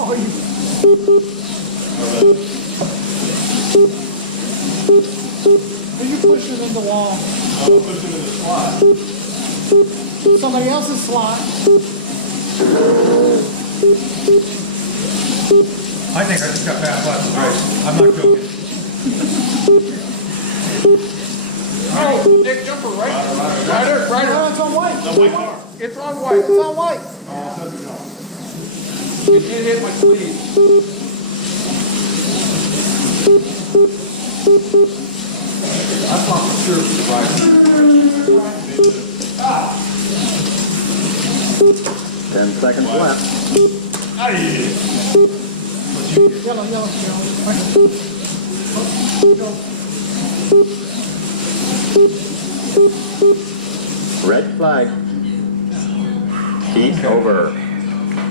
Oh, you. Are you pushing it in the wall? I'm pushing in the slot. Somebody else's slot. I think I just got bad luck. I'm not joking. Oh, Nick Jumper, right? Right. No, it's on white. It's on my car. It's on white. It's on white. Oh, it doesn't go. You can't hit my sleeve. I thought for sure it was right. 10 seconds left. Aye. Yellow. Red flag. Heat over.